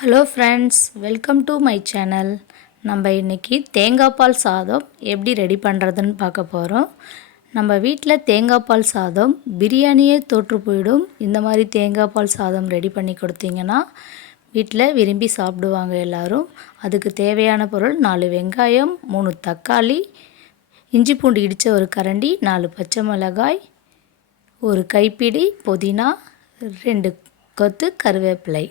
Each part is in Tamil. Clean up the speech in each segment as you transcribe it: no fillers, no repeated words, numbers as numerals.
Hello friends, welcome to my channel. நம்ம இன்றைக்கி தேங்காய் பால் சாதம் எப்படி ரெடி பண்ணுறதுன்னு பார்க்க போகிறோம். நம்ம வீட்டில் தேங்காய் பால் சாதம் பிரியாணியே தோற்று போயிடும். இந்த மாதிரி தேங்காய் பால் சாதம் ரெடி பண்ணி கொடுத்தீங்கன்னா வீட்டில் விரும்பி சாப்பிடுவாங்க எல்லோரும். அதுக்கு தேவையான பொருள் 4 வெங்காயம், 3 தக்காளி, இஞ்சி பூண்டு இடித்த ஒரு கரண்டி, 4 பச்சை மிளகாய், ஒரு கைப்பிடி புதினா, 2 கொத்து கருவேப்பிலை,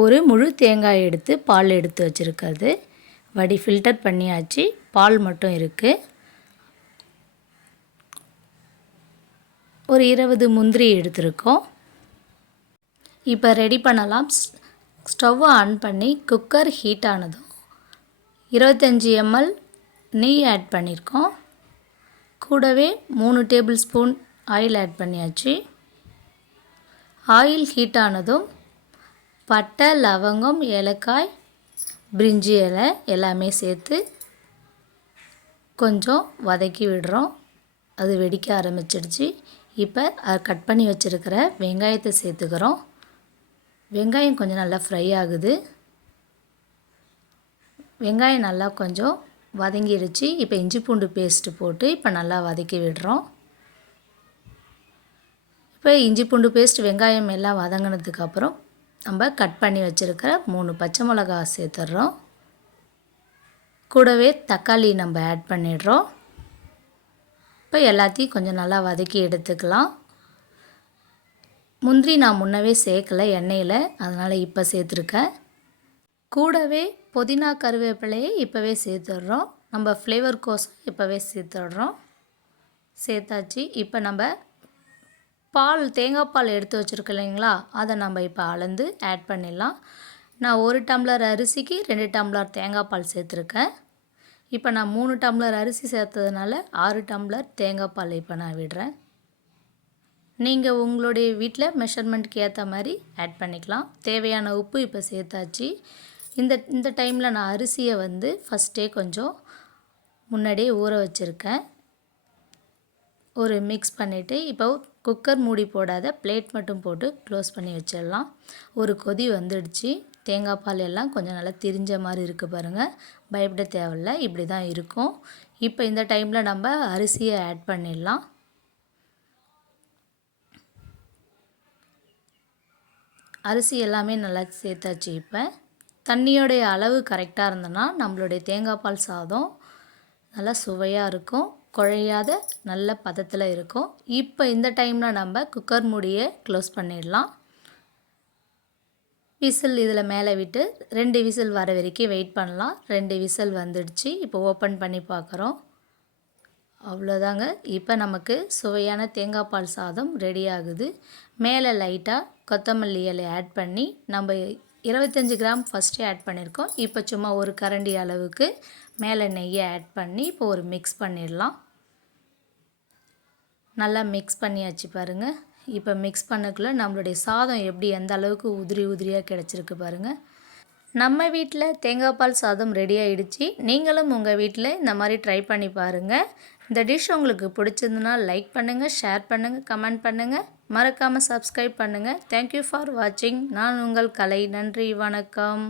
ஒரு முழு தேங்காய் எடுத்து பால் எடுத்து வச்சுருக்கிறது. வடி ஃபில்டர் பண்ணியாச்சு, பால் மட்டும் இருக்குது. ஒரு 20 முந்திரி எடுத்துருக்கோம். இப்போ ரெடி பண்ணலாம். ஸ்டவ்வை ஆன் பண்ணி குக்கர் ஹீட் ஆனதும் 25 ml நெய் ஆட் பண்ணியிருக்கோம். கூடவே 3 டேபிள் ஸ்பூன் ஆயில் ஆட் பண்ணியாச்சு. ஆயில் ஹீட் ஆனதும் பட்டை, லவங்கம், ஏலக்காய், பிரிஞ்சி இலை எல்லாமே சேர்த்து கொஞ்சம் வதக்கி விடுறோம். அது வெடிக்க ஆரம்பிச்சிடுச்சு. இப்போ அதை கட் பண்ணி வச்சுருக்கிற வெங்காயத்தை சேர்த்துக்கிறோம். வெங்காயம் கொஞ்சம் நல்லா ஃப்ரை ஆகுது. வெங்காயம் நல்லா கொஞ்சம் வதங்கிடுச்சு. இப்போ இஞ்சி பூண்டு பேஸ்ட்டு போட்டு இப்போ நல்லா வதக்கி விடுறோம். இப்போ இஞ்சி பூண்டு பேஸ்ட், வெங்காயம் எல்லாம் வதங்கினதுக்கப்புறம் நம்ம கட் பண்ணி வச்சுருக்கிற 3 பச்சை மிளகா சேர்த்துட்றோம். கூடவே தக்காளி நம்ம ஆட் பண்ணிடுறோம். இப்போ எல்லாத்தையும் கொஞ்சம் நல்லா வதக்கி எடுத்துக்கலாம். முந்திரி நான் முன்னவே சேர்க்கலை எண்ணெயில், அதனால் இப்போ சேர்த்துருக்கேன். கூடவே புதினா கருவேப்பிலையை இப்போவே சேர்த்துடுறோம். நம்ம ஃப்ளேவர் கோசம் இப்போவே சேர்த்துடுறோம். சேர்த்தாச்சு. இப்போ நம்ம பால், தேங்காய் பால் எடுத்து வச்சுருக்கோம் இல்லைங்களா, அதை நம்ம இப்போ அளந்து ஆட் பண்ணிடலாம். நான் 1 டம்ளர் அரிசிக்கு 2 டம்ளர் தேங்காய் பால் சேர்த்துருக்கேன். இப்போ நான் 3 டம்ளர் அரிசி சேர்த்ததுனால 6 டம்ளர் தேங்காய் பால் இப்போ நான் விடுறேன். நீங்கள் உங்களுடைய வீட்டில் மெஷர்மெண்ட்டுக்கு ஏற்ற மாதிரி ஆட் பண்ணிக்கலாம். தேவையான உப்பு இப்போ சேர்த்தாச்சு. இந்த டைமில் நான் அரிசியை ஃபஸ்ட்டே கொஞ்சம் முன்னாடியே ஊற வச்சுருக்கேன். ஒரு மிக்ஸ் பண்ணிவிட்டு இப்போ குக்கர் மூடி போடாத பிளேட் மட்டும் போட்டு க்ளோஸ் பண்ணி வச்சிடலாம். ஒரு கொதி வந்துடுச்சு. தேங்காய் பால் எல்லாம் கொஞ்சம் நல்லா திரிஞ்ச மாதிரி இருக்குது பாருங்கள். பயப்பட தேவையில்லை, இப்படி தான் இருக்கும். இப்போ இந்த டைமில் நம்ம அரிசியை ஆட் பண்ணிடலாம். அரிசி எல்லாமே நல்லா சேர்த்தாச்சு. இப்போ தண்ணியோடைய அளவு கரெக்டாக இருந்ததுன்னா நம்மளுடைய தேங்காய் பால் சாதம் நல்லா சுவையாக இருக்கும். குழையாத நல்ல பதத்தில் இருக்கும். இப்போ இந்த டைமில் நம்ம குக்கர் மூடியை க்ளோஸ் பண்ணிடலாம். விசில் இதில் மேலே விட்டு 2 விசில் வர வரைக்கும் வெயிட் பண்ணலாம். 2 விசில் வந்துடுச்சு. இப்போ ஓப்பன் பண்ணி பார்க்குறோம். அவ்வளோதாங்க. இப்போ நமக்கு சுவையான தேங்காய் பால் சாதம் ரெடி ஆகுது. மேலே லைட்டாக கொத்தமல்லி இலை ஆட் பண்ணி நம்ம 25 கிராம் ஃபஸ்ட்டே ஆட் பண்ணியிருக்கோம். இப்போ சும்மா ஒரு கரண்டி அளவுக்கு மேலே நெய்யை ஆட் பண்ணி இப்போ ஒரு மிக்ஸ் பண்ணிடலாம். நல்லா மிக்ஸ் பண்ணியாச்சு பாருங்கள். இப்போ மிக்ஸ் பண்ணக்குள்ளே நம்மளுடைய சாதம் எப்படி எந்த அளவுக்கு உதிரி உதிரியாக கிடச்சிருக்கு பாருங்கள். நம்ம வீட்டில் தேங்காய் பால் சாதம் ரெடி ஆகிடுச்சு. நீங்களும் உங்கள் வீட்டில் இந்த மாதிரி ட்ரை பண்ணி பாருங்கள். இந்த டிஷ் உங்களுக்கு பிடிச்சிருந்துன்னா லைக் பண்ணுங்கள், ஷேர் பண்ணுங்கள், கமெண்ட் பண்ணுங்கள், மறக்காமல் சப்ஸ்கிரைப் பண்ணுங்கள். தேங்க்யூ ஃபார் வாட்சிங். நான் உங்கள் கலை. நன்றி, வணக்கம்.